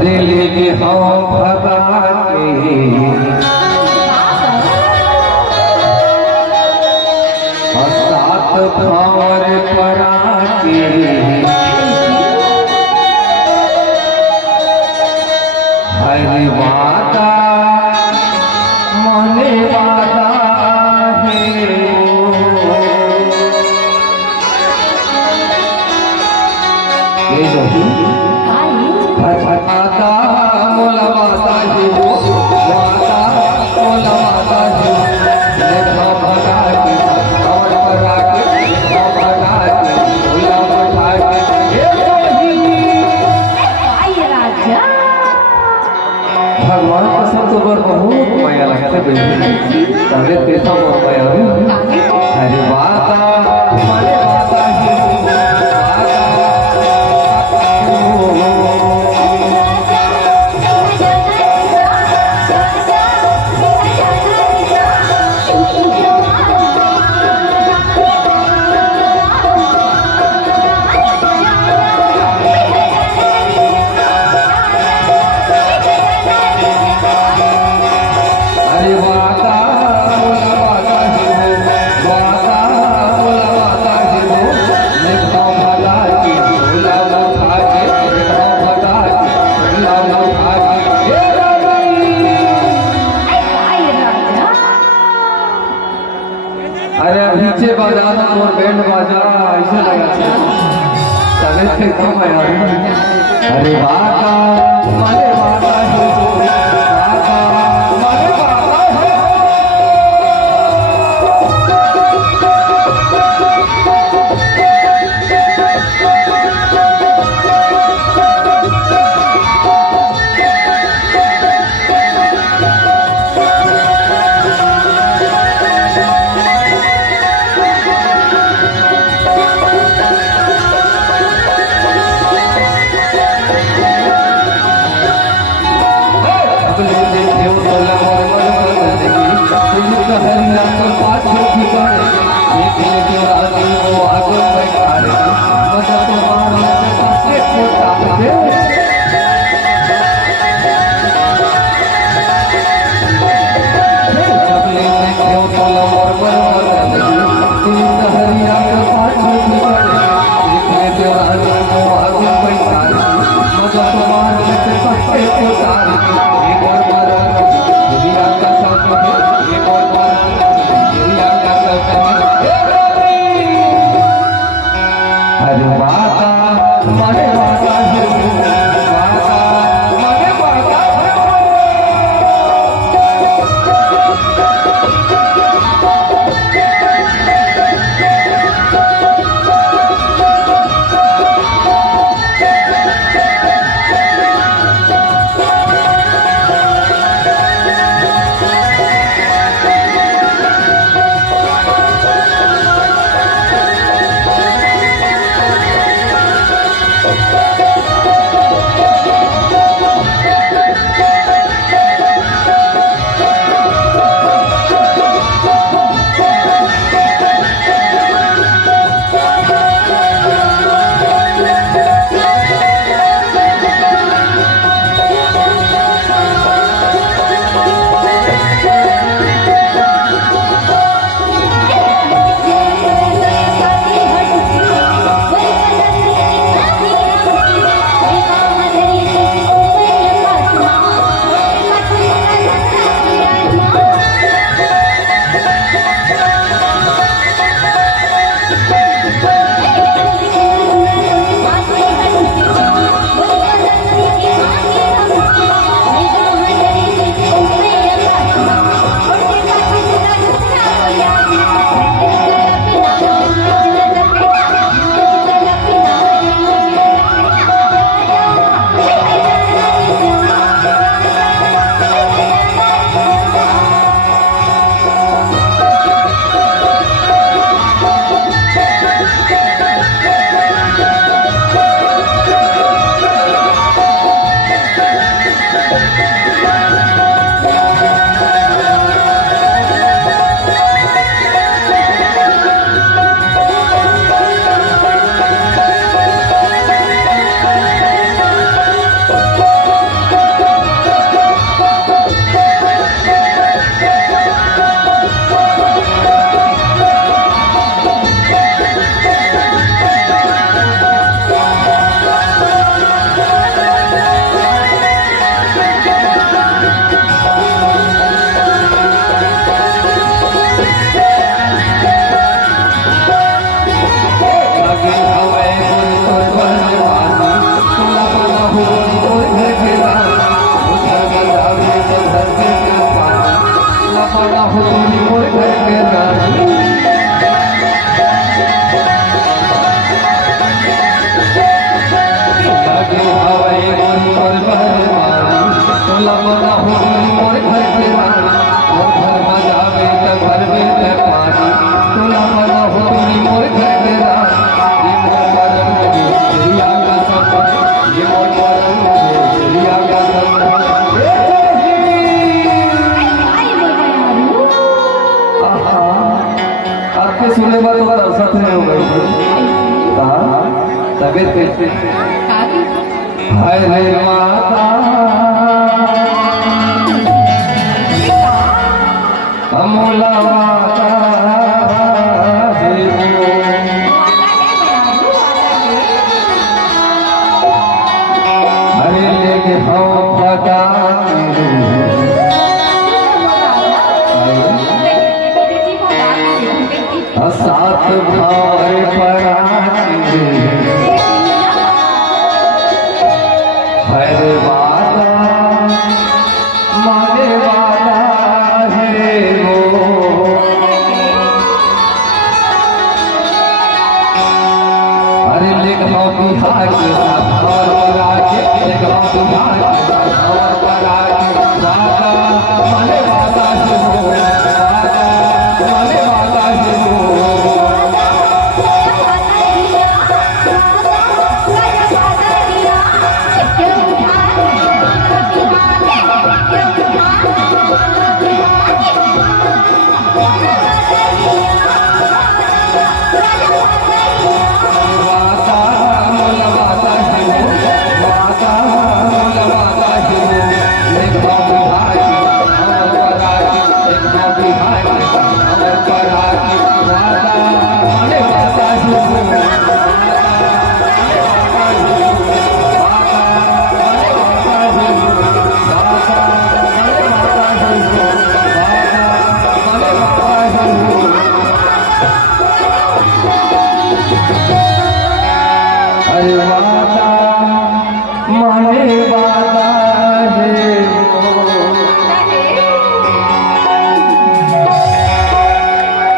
अरे लेके हम भगा के सात भावर परा के हरे वादा मने वादा है वादा मोला वादा है वादा मोला वादा है देखा भगा के और भगा के भगा के भूला उठा के राजा भगवान का सब तो बहुत माया लगता है तबे कैसा माया अरे वादा मने वादा है अरे पीछे बजाना और बैंड बाजा ऐसा लगा तबे से कम आया अरे वादा मने वादा है वादा मने वादा है हरे माता अमूला माता हरे लेके हो पता सात भाव परा हरे माता माने वाला है वो हरे लेख बिहार के साथ और परा के लेख बिहार के साथ और परा के माता माने वाला है वो माता माने वाला है वो हरे माता माने